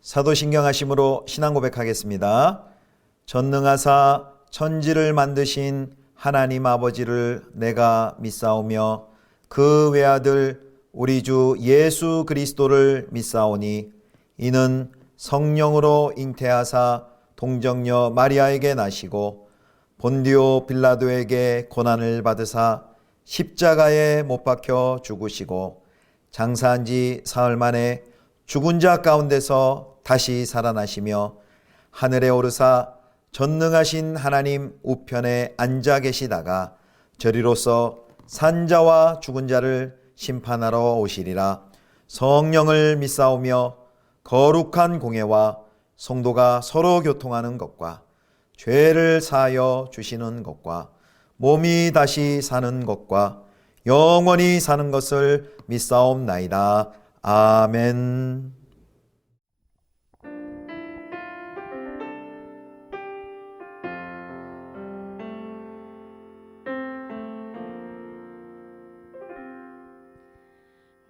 사도신경하심으로 신앙 고백하겠습니다. 전능하사 천지를 만드신 하나님 아버지를 내가 믿사오며 그 외아들 우리 주 예수 그리스도를 믿사오니 이는 성령으로 잉태하사 동정녀 마리아에게 나시고 본디오 빌라도에게 고난을 받으사 십자가에 못 박혀 죽으시고 장사한 지 사흘 만에 죽은 자 가운데서 다시 살아나시며 하늘에 오르사 전능하신 하나님 우편에 앉아 계시다가 저리로서 산자와 죽은 자를 심판하러 오시리라. 성령을 믿사오며 거룩한 공회와 성도가 서로 교통하는 것과 죄를 사하여 주시는 것과 몸이 다시 사는 것과 영원히 사는 것을 믿사옵나이다. 아멘.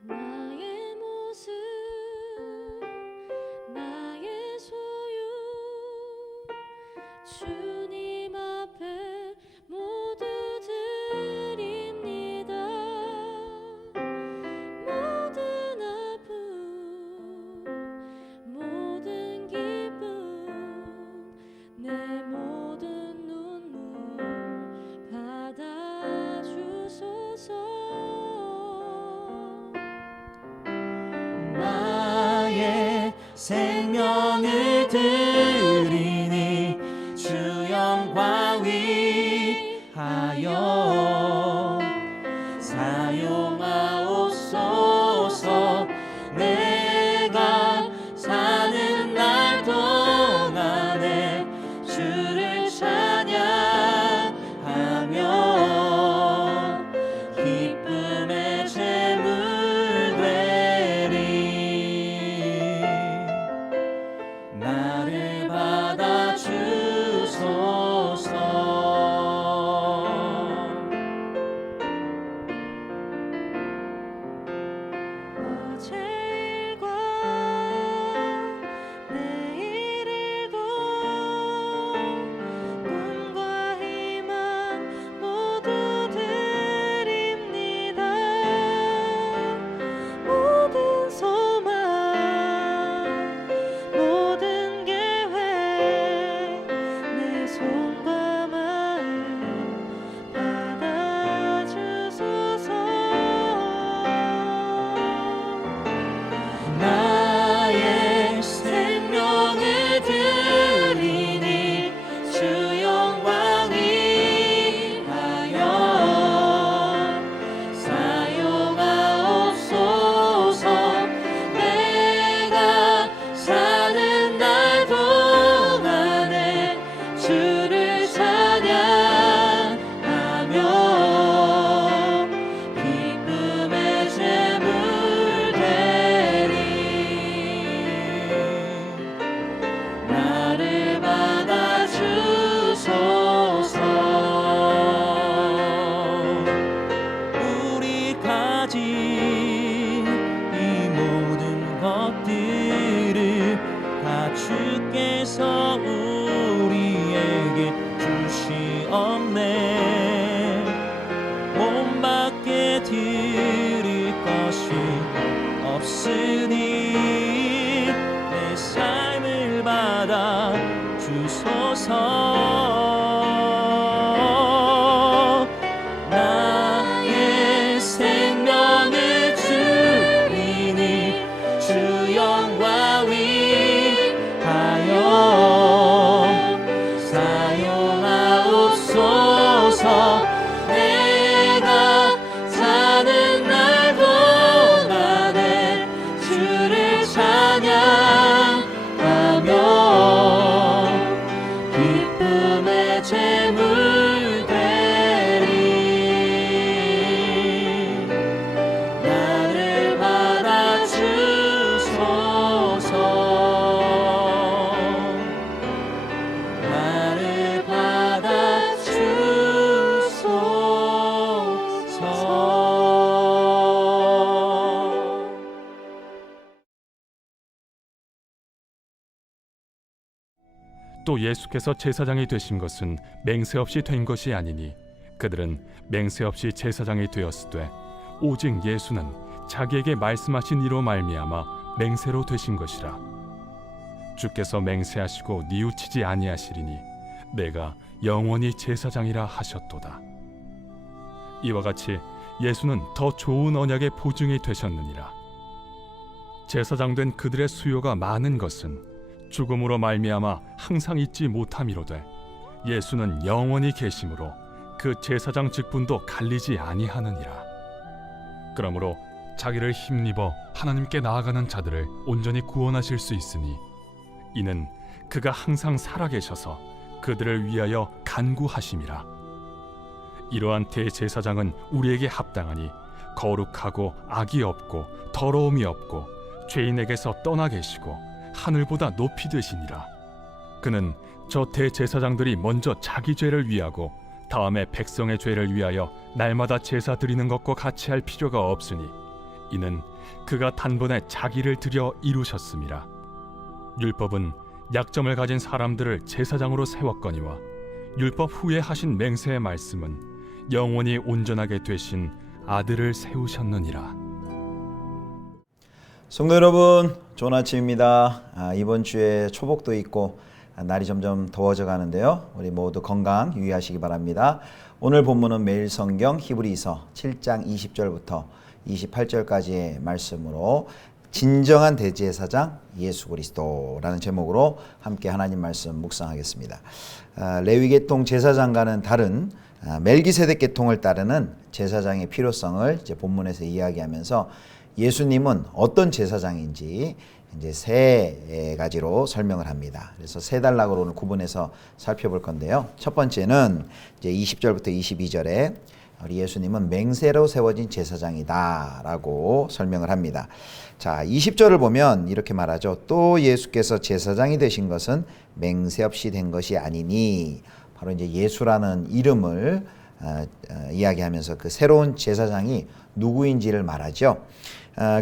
나의 모습 나의 소유 주님 앞에 모두 드립니다. 모든 아픔 모든 기쁨 내 모든 눈물 받아주소서. 나의 생명을 드리니 주 영광 위하여 사용하옵소서. 내가 사는 날 동안에 주를 찬양하며 기쁨의 제물 되리. 나를 받아주소서. 어제 일과 내일 일도 꿈과 희망 모두 드립니다. 모든 소망 모든 계획 내 손과 마음 받아주소서. 나의 생명을 드리니 주 영광 위하여 사용하옵소서. 내가 사는 날 동안에 주를 찬양하며 기쁨의 제물 되리. 나를 받아주소서. 우리 가진 이 모든 것들을 다 주께서 우리에게 주시옵네. 몸밖에 드릴 것이 없으니 내 삶을 받아 주소서. 나의 생명을 드리니 주 영광 위하여 사용하옵소서. 내가 사는 날 동안에 주를 찬양하며 기쁨의 제물 되리. 나를 받아주소서. 나를 받아주소서. 또 예수께서 제사장이 되신 것은 맹세 없이 된 것이 아니니 그들은 맹세 없이 제사장이 되었으되 오직 예수는 자기에게 말씀하신 이로 말미암아 맹세로 되신 것이라. 주께서 맹세하시고 뉘우치지 아니하시리니 내가 영원히 제사장이라 하셨도다. 이와 같이 예수는 더 좋은 언약의 보증이 되셨느니라. 제사장 된 그들의 수요가 많은 것은 죽음으로 말미암아 항상 잊지 못함이로되 예수는 영원히 계심으로 그 제사장 직분도 갈리지 아니하느니라. 그러므로 자기를 힘입어 하나님께 나아가는 자들을 온전히 구원하실 수 있으니 이는 그가 항상 살아계셔서 그들을 위하여 간구하심이라. 이러한 대제사장은 우리에게 합당하니 거룩하고 악이 없고 더러움이 없고 죄인에게서 떠나 계시고 하늘보다 높이 되시니라. 그는 저 대제사장들이 먼저 자기 죄를 위하고 다음에 백성의 죄를 위하여 날마다 제사 드리는 것과 같이 할 필요가 없으니 이는 그가 단번에 자기를 드려 이루셨음이라. 율법은 약점을 가진 사람들을 제사장으로 세웠거니와 율법 후에 하신 맹세의 말씀은 영원히 온전하게 되신 아들을 세우셨느니라. 성도 여러분, 좋은 아침입니다. 이번 주에 초복도 있고 날이 점점 더워져 가는데요. 우리 모두 건강 유의하시기 바랍니다. 오늘 본문은 매일 성경 히브리서 7장 20절부터 28절까지의 말씀으로 진정한 대제사장 예수 그리스도라는 제목으로 함께 하나님 말씀 묵상하겠습니다. 레위계통 제사장과는 다른 멜기세덱 계통을 따르는 제사장의 필요성을 이제 본문에서 이야기하면서 예수님은 어떤 제사장인지 이제 세 가지로 설명을 합니다. 그래서 세 단락으로 오늘 구분해서 살펴볼 건데요. 첫 번째는 이제 20절부터 22절에 우리 예수님은 맹세로 세워진 제사장이다라고 설명을 합니다. 자, 20절을 보면 이렇게 말하죠. 또 예수께서 제사장이 되신 것은 맹세 없이 된 것이 아니니, 바로 이제 예수라는 이름을 이야기하면서 그 새로운 제사장이 누구인지를 말하죠.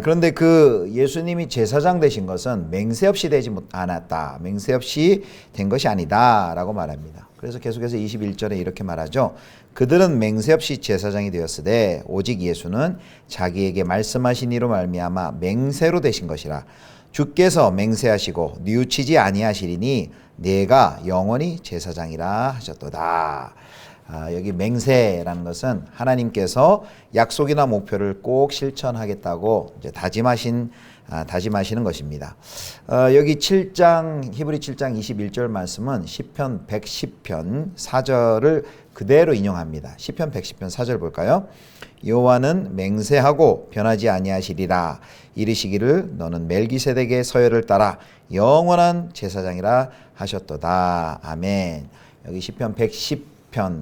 그런데 그 예수님이 제사장 되신 것은 맹세 없이 되지 않았다. 맹세 없이 된 것이 아니다 라고 말합니다. 그래서 계속해서 21절에 이렇게 말하죠. 그들은 맹세 없이 제사장이 되었으되 오직 예수는 자기에게 말씀하신 이로 말미암아 맹세로 되신 것이라. 주께서 맹세하시고 뉘우치지 아니하시리니 내가 영원히 제사장이라 하셨도다. 여기 맹세라는 것은 하나님께서 약속이나 목표를 꼭 실천하겠다고 이제 다짐하시는 것입니다. 여기 7장 히브리 7장 21절 말씀은 시편 110편 4절을 그대로 인용합니다. 시편 110편 4절 볼까요? 여호와는 맹세하고 변하지 아니하시리라. 이르시기를 너는 멜기세덱의 서열을 따라 영원한 제사장이라 하셨도다. 아멘. 여기 시편 110편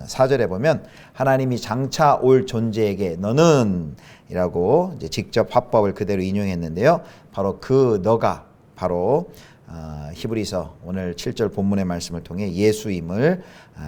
4절에 보면 하나님이 장차 올 존재에게 너는 이라고 이제 직접 화법을 그대로 인용했는데요. 바로 그 너가 바로 히브리서 오늘 7절 본문의 말씀을 통해 예수임을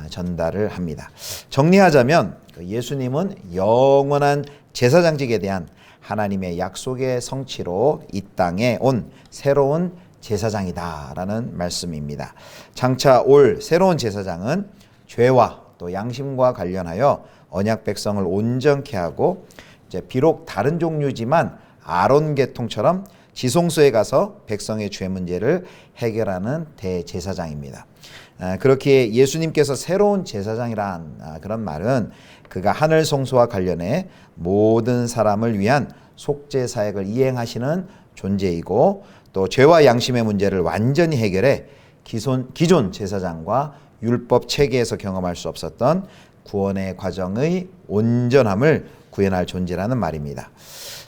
전달을 합니다. 정리하자면 예수님은 영원한 제사장직에 대한 하나님의 약속의 성취로 이 땅에 온 새로운 제사장이다라는 말씀입니다. 장차 올 새로운 제사장은 죄와 또 양심과 관련하여 언약 백성을 온전케 하고 이제 비록 다른 종류지만 아론 계통처럼 지성소에 가서 백성의 죄 문제를 해결하는 대제사장입니다. 그렇기에 예수님께서 새로운 제사장이란 그런 말은 그가 하늘 성소와 관련해 모든 사람을 위한 속죄 사역을 이행하시는 존재이고 또 죄와 양심의 문제를 완전히 해결해 기존 제사장과 율법 체계에서 경험할 수 없었던 구원의 과정의 온전함을 구현할 존재라는 말입니다.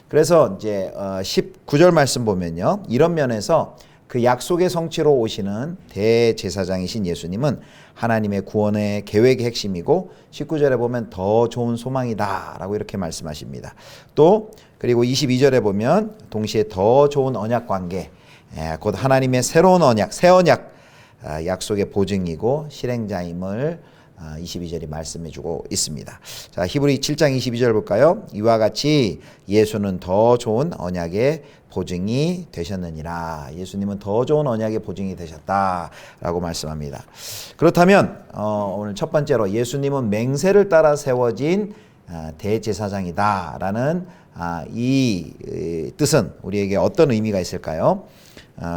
그래서 이제 19절 말씀 보면요. 이런 면에서 그 약속의 성취로 오시는 대제사장이신 예수님은 하나님의 구원의 계획의 핵심이고 19절에 보면 더 좋은 소망이다라고 이렇게 말씀하십니다. 또 그리고 22절에 보면 동시에 더 좋은 언약 관계, 곧 하나님의 새로운 언약, 새 언약 약속의 보증이고 실행자임을 22절이 말씀해주고 있습니다. 자, 히브리 7장 22절 볼까요? 이와 같이 예수는 더 좋은 언약의 보증이 되셨느니라. 예수님은 더 좋은 언약의 보증이 되셨다라고 말씀합니다. 그렇다면 오늘 첫 번째로 예수님은 맹세를 따라 세워진 대제사장이다라는 이 뜻은 우리에게 어떤 의미가 있을까요?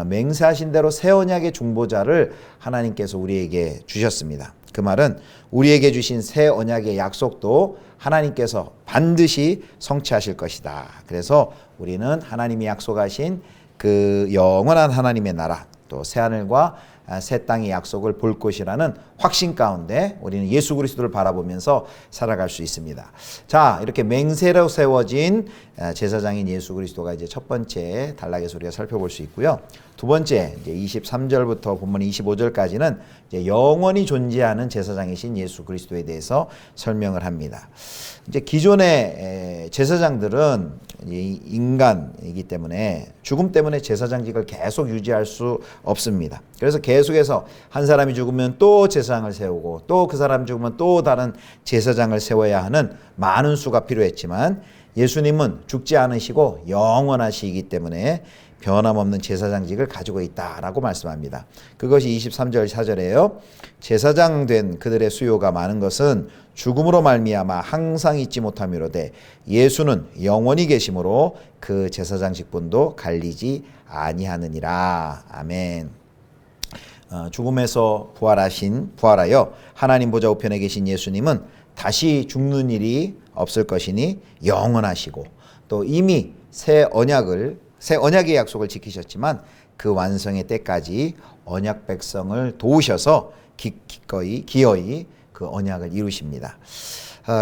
맹세하신 대로 새 언약의 중보자를 하나님께서 우리에게 주셨습니다. 그 말은 우리에게 주신 새 언약의 약속도 하나님께서 반드시 성취하실 것이다. 그래서 우리는 하나님이 약속하신 그 영원한 하나님의 나라, 또 새하늘과 새 땅의 약속을 볼 것이라는 확신 가운데 우리는 예수 그리스도를 바라보면서 살아갈 수 있습니다. 자, 이렇게 맹세로 세워진 제사장인 예수 그리스도가 이제 첫 번째 단락에서 우리가 살펴볼 수 있고요. 두 번째, 이제 23절부터 본문 25절까지는 이제 영원히 존재하는 제사장이신 예수 그리스도에 대해서 설명을 합니다. 이제 기존의 제사장들은 인간이기 때문에 죽음 때문에 제사장직을 계속 유지할 수 없습니다. 그래서 계속해서 한 사람이 죽으면 또 제사장을 세우고 또 그 사람 죽으면 또 다른 제사장을 세워야 하는 많은 수가 필요했지만 예수님은 죽지 않으시고 영원하시기 때문에 변함없는 제사장직을 가지고 있다라고 말씀합니다. 그것이 23절 4절이에요. 제사장 된 그들의 수요가 많은 것은 죽음으로 말미암아 항상 잊지 못함이로되 예수는 영원히 계심으로 그 제사장 직분도 갈리지 아니하느니라. 아멘. 죽음에서 부활하여 하나님 보좌 우편에 계신 예수님은 다시 죽는 일이 없을 것이니 영원하시고 또 이미 새 언약의 약속을 지키셨지만 그 완성의 때까지 언약 백성을 도우셔서 기어이 그 언약을 이루십니다.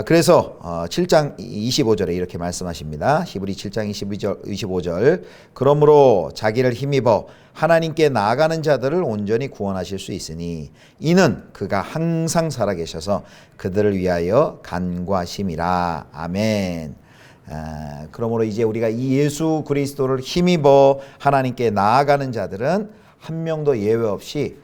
그래서 7장 25절에 이렇게 말씀하십니다. 히브리 7장 25절 그러므로 자기를 힘입어 하나님께 나아가는 자들을 온전히 구원하실 수 있으니 이는 그가 항상 살아계셔서 그들을 위하여 간구하심이라. 아멘. 그러므로 이제 우리가 이 예수 그리스도를 힘입어 하나님께 나아가는 자들은 한 명도 예외 없이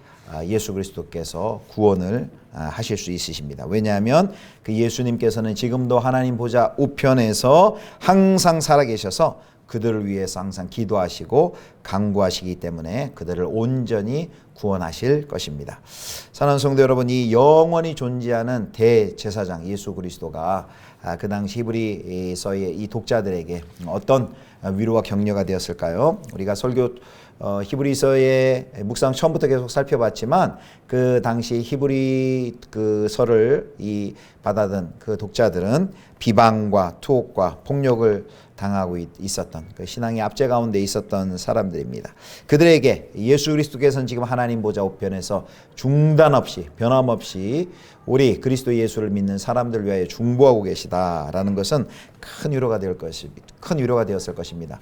예수 그리스도께서 구원을 하실 수 있으십니다. 왜냐하면 그 예수님께서는 지금도 하나님 보좌 우편에서 항상 살아계셔서 그들을 위해서 항상 기도하시고 간구하시기 때문에 그들을 온전히 구원하실 것입니다. 사랑하는 성도 여러분, 이 영원히 존재하는 대제사장 예수 그리스도가 그 당시 히브리서의 이 독자들에게 어떤 위로와 격려가 되었을까요? 우리가 설교 히브리서의 묵상 처음부터 계속 살펴봤지만 그 당시 히브리 그 서를 받아든 그 독자들은 비방과 투옥과 폭력을 당하고 있었던 그 신앙의 압제 가운데 있었던 사람들입니다. 그들에게 예수 그리스도께서는 지금 하나님 보좌 우편에서 중단 없이 변함없이 우리 그리스도 예수를 믿는 사람들 위하여 중보하고 계시다라는 것은 큰 위로가 되었을 것입니다.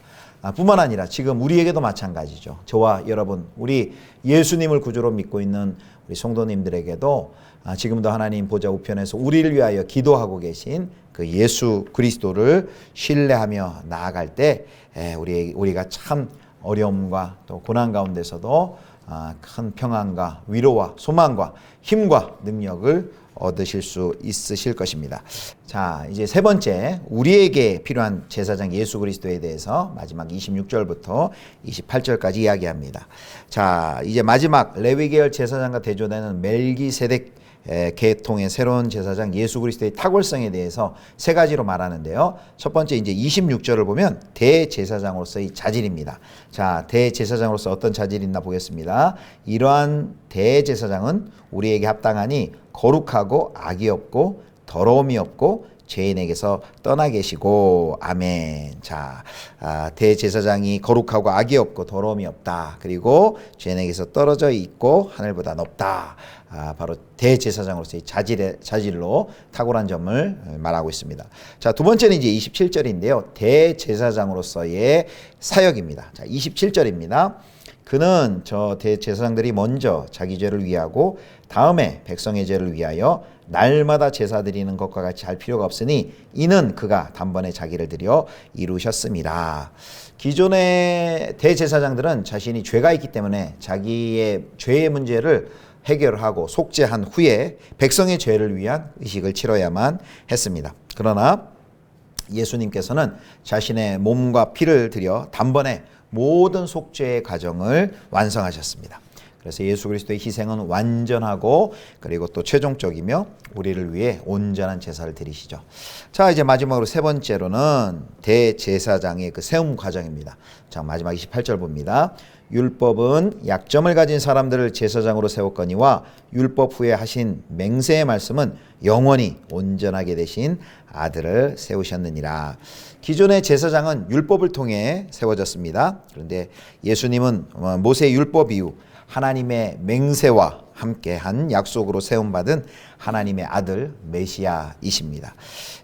뿐만 아니라 지금 우리에게도 마찬가지죠. 저와 여러분, 우리 예수님을 구주로 믿고 있는 우리 성도님들에게도 지금도 하나님 보좌 우편에서 우리를 위하여 기도하고 계신 그 예수 그리스도를 신뢰하며 나아갈 때 우리가 참 어려움과 또 고난 가운데서도 큰 평안과 위로와 소망과 힘과 능력을 얻으실 수 있으실 것입니다. 자, 이제 세 번째, 우리에게 필요한 제사장 예수 그리스도에 대해서 마지막 26절부터 28절까지 이야기합니다. 자, 이제 마지막 레위계열 제사장과 대조되는 멜기세덱 계통의 새로운 제사장 예수 그리스도의 탁월성에 대해서 세 가지로 말하는데요. 첫 번째, 이제 26절을 보면 대제사장으로서의 자질입니다. 자, 대제사장으로서 어떤 자질이 있나 보겠습니다. 이러한 대제사장은 우리에게 합당하니 거룩하고 악이 없고 더러움이 없고 죄인에게서 떠나 계시고. 아멘. 자, 대제사장이 거룩하고 악이 없고 더러움이 없다. 그리고 죄인에게서 떨어져 있고 하늘보다 높다. 바로 대제사장으로서의 자질로 탁월한 점을 말하고 있습니다. 자, 두 번째는 이제 27절인데요. 대제사장으로서의 사역입니다. 자, 27절입니다. 그는 저 대제사장들이 먼저 자기 죄를 위하고 다음에 백성의 죄를 위하여 날마다 제사 드리는 것과 같이 할 필요가 없으니 이는 그가 단번에 자기를 드려 이루셨음이라. 기존의 대제사장들은 자신이 죄가 있기 때문에 자기의 죄의 문제를 해결하고 속죄한 후에 백성의 죄를 위한 의식을 치러야만 했습니다. 그러나 예수님께서는 자신의 몸과 피를 들여 단번에 모든 속죄의 과정을 완성하셨습니다. 그래서 예수 그리스도의 희생은 완전하고 그리고 또 최종적이며 우리를 위해 온전한 제사를 드리시죠. 자, 이제 마지막으로 세 번째로는 대제사장의 그 세움 과정입니다. 자, 마지막 28절 봅니다. 율법은 약점을 가진 사람들을 제사장으로 세웠거니와 율법 후에 하신 맹세의 말씀은 영원히 온전하게 되신 아들을 세우셨느니라. 기존의 제사장은 율법을 통해 세워졌습니다. 그런데 예수님은 모세 율법 이후 하나님의 맹세와 함께한 약속으로 세움받은 하나님의 아들 메시아이십니다.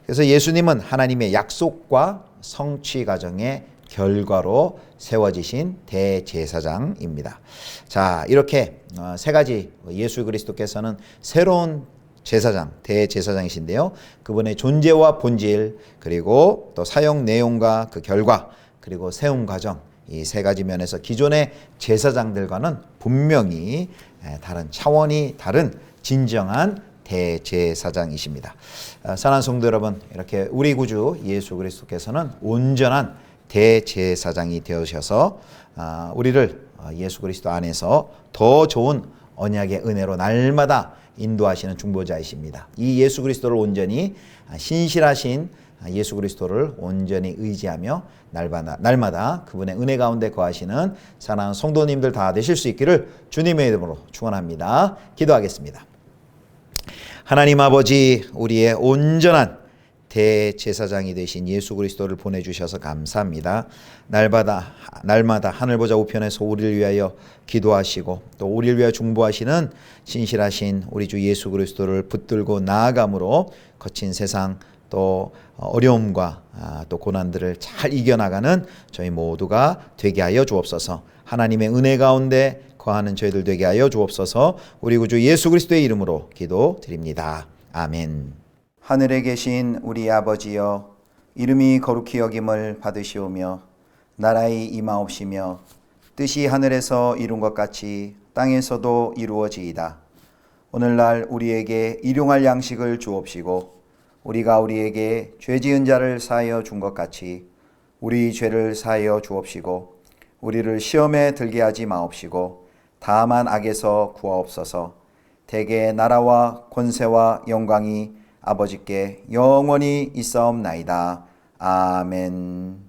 그래서 예수님은 하나님의 약속과 성취 과정의 결과로 세워지신 대제사장입니다. 자, 이렇게 세 가지 예수 그리스도께서는 새로운 제사장, 대제사장이신데요. 그분의 존재와 본질, 그리고 또 사용 내용과 그 결과, 그리고 세움 과정, 이 세 가지 면에서 기존의 제사장들과는 분명히 다른 차원이 다른 진정한 대제사장이십니다. 사랑하는 성도 여러분, 이렇게 우리 구주 예수 그리스도께서는 온전한 대제사장이 되어셔서 우리를 예수 그리스도 안에서 더 좋은 언약의 은혜로 날마다 인도하시는 중보자이십니다. 이 예수 그리스도를 온전히 신실하신 예수 그리스도를 온전히 의지하며 날마다 그분의 은혜 가운데 거하시는 사랑하는 성도님들 다 되실 수 있기를 주님의 이름으로 축원합니다. 기도하겠습니다. 하나님 아버지, 우리의 온전한 대제사장이 되신 예수 그리스도를 보내주셔서 감사합니다. 날마다 하늘 보좌 우편에서 우리를 위하여 기도하시고 또 우리를 위하여 중보하시는 신실하신 우리 주 예수 그리스도를 붙들고 나아감으로 거친 세상 또 어려움과 또 고난들을 잘 이겨나가는 저희 모두가 되게 하여 주옵소서. 하나님의 은혜 가운데 거하는 저희들 되게 하여 주옵소서. 우리 구주 예수 그리스도의 이름으로 기도드립니다. 아멘. 하늘에 계신 우리 아버지여, 이름이 거룩히 여김을 받으시오며 나라의 임하옵시며 뜻이 하늘에서 이룬 것 같이 땅에서도 이루어지이다. 오늘날 우리에게 일용할 양식을 주옵시고 우리가 우리에게 죄 지은 자를 사하여 준 것 같이 우리 죄를 사하여 주옵시고 우리를 시험에 들게 하지 마옵시고 다만 악에서 구하옵소서. 대개 나라와 권세와 영광이 아버지께 영원히 있사옵나이다. 아멘.